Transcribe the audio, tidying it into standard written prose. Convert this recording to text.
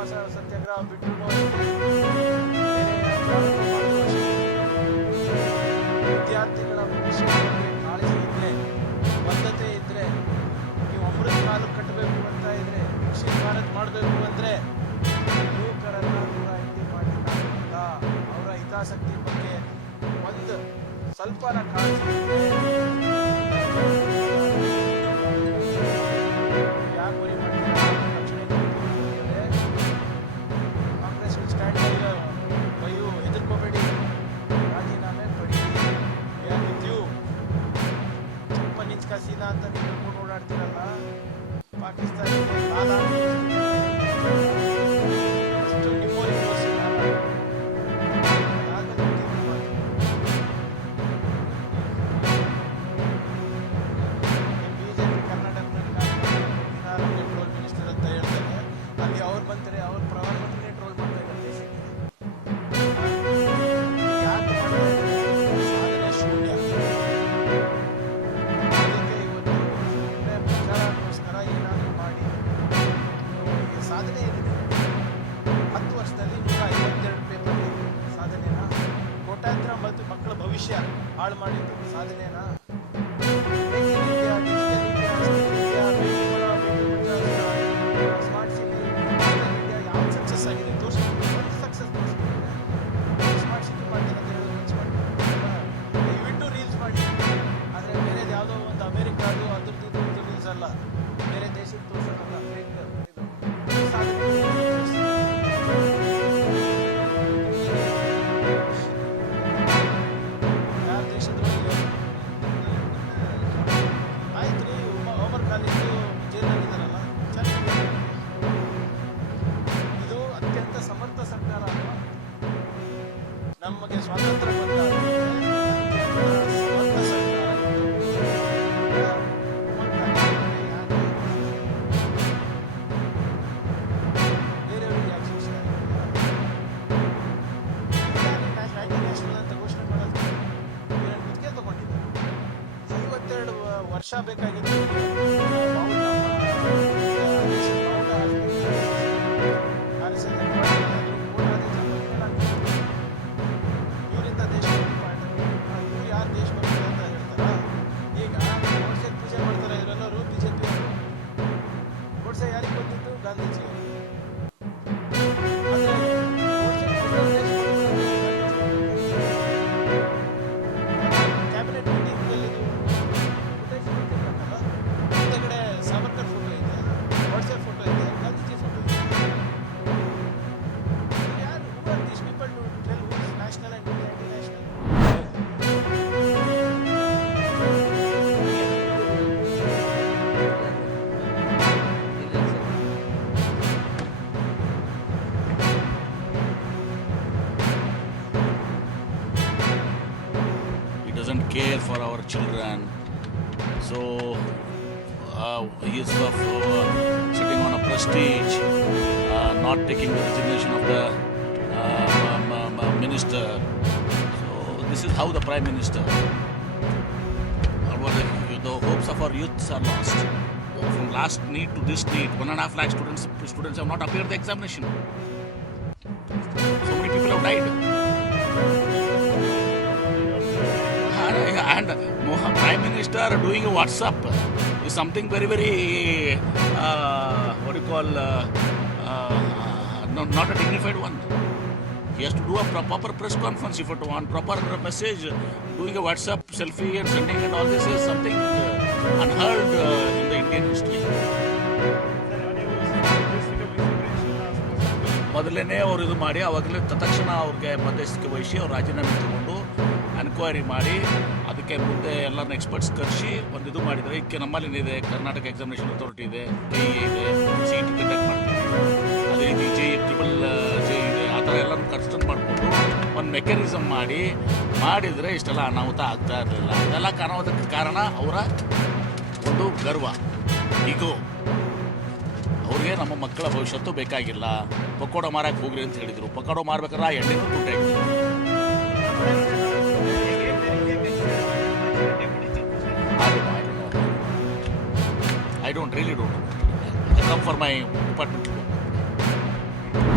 ಉಪವಾಸ ಸತ್ಯಾಗ್ರಹ ಬಿಟ್ಟರು ವಿದ್ಯಾರ್ಥಿಗಳ ಭವಿಷ್ಯದ ಬಗ್ಗೆ ಕಾಳಜಿ ಇದ್ದರೆ, ಬದ್ಧತೆ ಇದ್ದರೆ, ನೀವು ಅಮೃತ ಕಾಲು ಕಟ್ಟಬೇಕು ಅಂತ ಇದ್ರೆ, ವಿಕಸಿತ ಭಾರತ್ ಮಾಡಬೇಕು ಅಂದರೆ ಯುವಕರನ್ನ ದೂರ ಇಟ್ಟು ಮಾಡಲಿಕ್ಕಾಗಲ್ಲ. ಅವರ ಹಿತಾಸಕ್ತಿ ಬಗ್ಗೆ ಒಂದು ಸ್ವಲ್ಪನ ಕಾಳಜಿ ಯಾಕೆ ಗುರಿ ಮಾಡ್ತಾರೆ? Congress will stand by you. ಹೆದರ್ಕೋಬೇಡಿ, ರಾಜೀನಾಮೆ ಪಡೀರಿ. ಚಪ್ಪನ್ ಕಸೀನಾ ಅಂತ ನೀವು ಹೇಳ್ಕೊಂಡು ಓಡಾಡ್ತೀರಲ್ಲ, ಪಾಕಿಸ್ತಾನಕ್ಕೆ ಬಿಜೆಪಿ ಕರ್ನಾಟಕದಲ್ಲಿ ಟ್ರೋಲ್ ಮಿನಿಸ್ಟರ್ ಅಂತ ಹೇಳ್ತಾರೆ. ಅಲ್ಲಿ ಅವ್ರು ಬಂದರೆ ಅವ್ರ ಪ್ರಧಾನಮಂತ್ರಿನೇ ಟ್ರೋಲ್ ಮಾಡ್ತಾ ಇದ್ದಾರೆ ದೇಶಕ್ಕೆ. ಯಾಕೆ ಮಾಡ್ತಾ ಇದ್ದಾರೆ? ಸಾಧನೆ ಶೂನ್ಯ. ಅದಕ್ಕೆ ಇವತ್ತು ಪ್ರಚಾರಕ್ಕೋಸ್ಕರ ಏನಾದರೂ ಮಾಡಿ ಸಾಧನೆ ಏನಿದೆ? 10 ವರ್ಷದಲ್ಲಿ 152 ಪೇಪರ್ ಸಾಧನೆನಾ? ಕೋಟ್ಯಾಂತರ ಮಕ್ಕಳ ಭವಿಷ್ಯ ಹಾಳು ಮಾಡಿದ್ದು ಸಾಧನೆನಾ? ಸ್ಮಾರ್ಟ್ ಸಿಟಿ ಯಾವ ಸಕ್ಸಸ್ ಆಗಿದೆ ತೋರಿಸ್ತೀವಿ. ಸಕ್ಸಸ್ ತೋರಿಸ್ತೀವಿ. ಸ್ಮಾರ್ಟ್ ಸಿಟಿ ಮಾಡ್ತೀನಿ ಅಂತ ಹೇಳೋದು ಮನ್ಸು ಮಾಡಿ ದಯವಿಟ್ಟು ರೀಲ್ಸ್ ಮಾಡಿ. ಆದರೆ ಬೇರೆದು ಯಾವುದೋ ಒಂದು ಅಮೇರಿಕಾದು ಅದ್ರದ್ದು ರೀಲ್ಸ್ ಅಲ್ಲ, ಬೇರೆ ದೇಶದ ತೋರಿಸೋದಲ್ಲ. ಇದು ಸಾಧನೆ ಯಾವ ದೇಶದೊಳಗೆ ಆಯ್ತು ರೀ. ಓಮರ್ ಕಾಲೇಜು ಜೈಲಲ್ಲಿದ್ದಾರಲ್ಲ, ಚೆನ್ನಾಗಿ. ಇದು ಅತ್ಯಂತ ಸಮರ್ಥ ಸರ್ಕಾರ ಅಲ್ವಾ? ನಮಗೆ ಸ್ವಾತಂತ್ರ್ಯ ಬಂದಾಗ ಅತ್ಯಂತ ಸಮರ್ಥ ಸರ್ಕಾರ ಬೇರೆಯವರಿಗೆ ಯಾಕೆ ಶಿಕ್ಷೆ ನ್ಯಾಷನಲ್ ಅಂತ ಘೋಷಣೆ ಮಾಡೋದು ಗುತ್ತಿಗೆ ತಗೊಂಡಿದ್ದಾರೆ. 52 ವರ್ಷ ಬೇಕಾಗಿತ್ತು ಇವರಿಂದ ದೇಶಭಕ್ತಿ ಮಾಡ್ತಾರೆ. ಇವ್ರು ಯಾರು ದೇಶಭಕ್ತಿ ಅಂತ ಹೇಳ್ತಾರ? ಈಗ ಗೋಡ್ಸೆ ಪೂಜೆ ಮಾಡ್ತಾರೆ ಇವರೆಲ್ಲರೂ ಬಿಜೆಪಿ ಅವರು. ಗೋಡ್ಸೆ ಯಾರಿಗೆ ಬಂದಿದ್ದು? ಗಾಂಧೀಜಿ ಅವರು. ಕ್ಯಾಬಿನೆಟ್ ಮೀಟಿಂಗ್ನಲ್ಲಿ ಫುಟೇಜ್ ನೋಡ್ತಿರ್ಬೇಕಲ್ಲ, ಹಿಂದೆಗಡೆ ಸಾವರ್ಕರ್ ಫೋಟೋ ಇದೆ, ಗೋಡ್ಸೆ ಫೋಟೋ ಇದೆ, ಗಾಂಧೀಜಿ ಫೋಟೋ ಇದೆ. ಯಾರು who are these people to tell who is national and anti national? He doesn't care for our children. So he is sitting on a prestige, not taking the resignation of the minister. So this is how the prime minister. The hopes of our youths are lost. From last NEET to this NEET, 1.5 lakh students have not appeared the examination. So many people have died. And Prime Minister doing a WhatsApp is something very, very, not a dignified one. He has to do a proper press conference if you want, proper message. Doing a WhatsApp selfie and sending and all this is something unheard in the Indian history. ಮೊದಲೇ ಅವರು ಇದು ಮಾಡಿ ಅವಾಗಲೇ ತಕ್ಷಣ ಅವ್ರಿಗೆ ಮಧ್ಯಸ್ಥಿಕೆ ವಹಿಸಿ ಅವ್ರು ರಾಜೀನಾಮೆ ತಗೊಂಡು ಎನ್ಕ್ವೈರಿ ಮಾಡಿ ಅದಕ್ಕೆ ಮುಂದೆ ಎಲ್ಲರನ್ನ ಎಕ್ಸ್ಪರ್ಟ್ಸ್ ಕರೆಸಿ ಒಂದು ಇದು ಮಾಡಿದರೆ. ಇದಕ್ಕೆ ನಮ್ಮಲ್ಲಿದೆ ಕರ್ನಾಟಕ ಎಕ್ಸಾಮಿನೇಷನ್ ಅಥಾರಿಟಿ ಇದೆ, KE ಇದೆ, CET ಕಂಡಕ್ಟ್ ಮಾಡ್ತೀವಿ, ಅದೇ ರೀತಿ ಟ್ರಿಪಲ್ ಜೆ ಇದೆ. ಆ ಥರ ಎಲ್ಲರೂ ಕನ್ಸ್ಟ್ರಕ್ಟ್ ಮಾಡಿಕೊಂಡು ಒಂದು ಮೆಕ್ಯಾನಿಸಮ್ ಮಾಡಿದರೆ ಇಷ್ಟೆಲ್ಲ ಅನಾಹುತ ಆಗ್ತಾ ಇರಲಿಲ್ಲ. ಇದೆಲ್ಲ ಅನಾಹುತಕ್ಕೆ ಕಾರಣ ಅವರ ಒಂದು ಗರ್ವ, ಈಗೋ. ಅವ್ರಿಗೆ ನಮ್ಮ ಮಕ್ಕಳ ಭವಿಷ್ಯತ್ತು ಬೇಕಾಗಿಲ್ಲ, ಪಕೋಡ ಮಾರಕ್ಕೆ ಹೋಗ್ರಿ ಅಂತ ಹೇಳಿದರು. ಪಕೋಡ ಮಾರ್ಬೇಕಾದ್ರೆ ಆ ಎಣ್ಣೆನೂ ತುಟ್ಟಾಗಿದೆ. I don't really don't know. I come for my department.